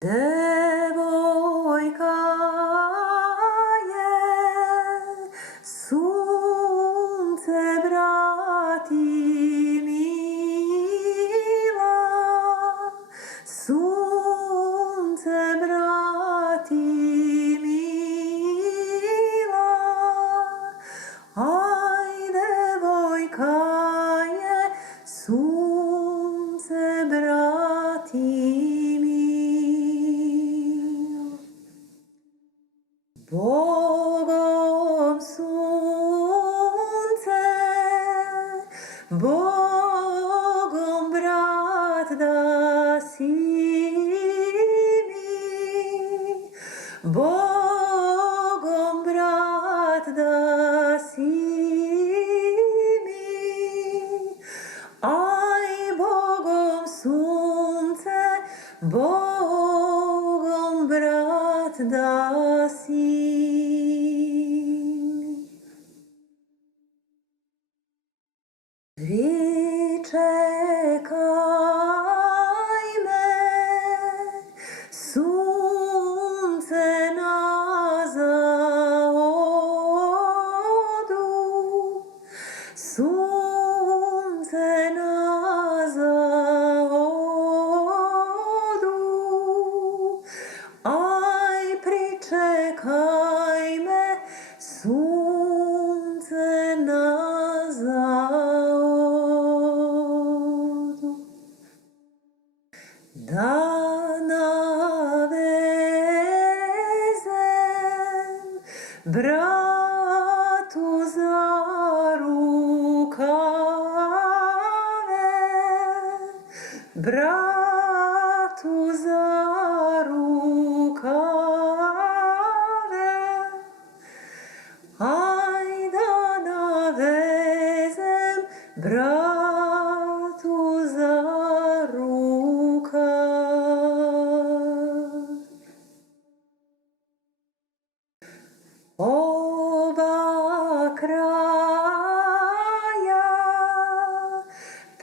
Devojka je, sunce brati mila, sunce brati mila, aj devojka je, sunce brati Bogom sunce, Bogom brat da si mi, Bogom brat da si mi, aj Bogom sunce, Bogom brat da si. Pričekajme, sunce na zahodu, sunce na zahodu, aj pričekajme, sunce na zahodu. Da navezem bratu za rukave, bratu za rukave, aj da navezem bratu za rukav. Oba kraja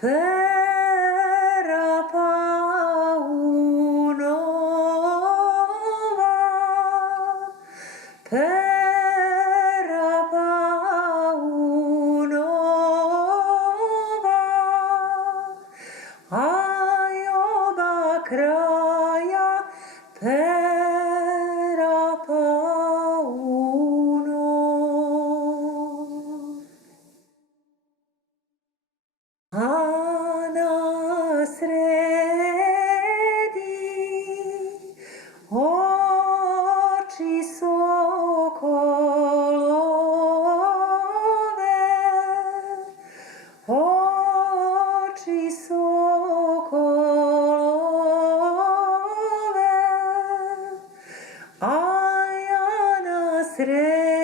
pera paunova, pera paunova, aj oba kraja pera paunova. A na sredi oči sokolove, oči sokolove, a ja na sredi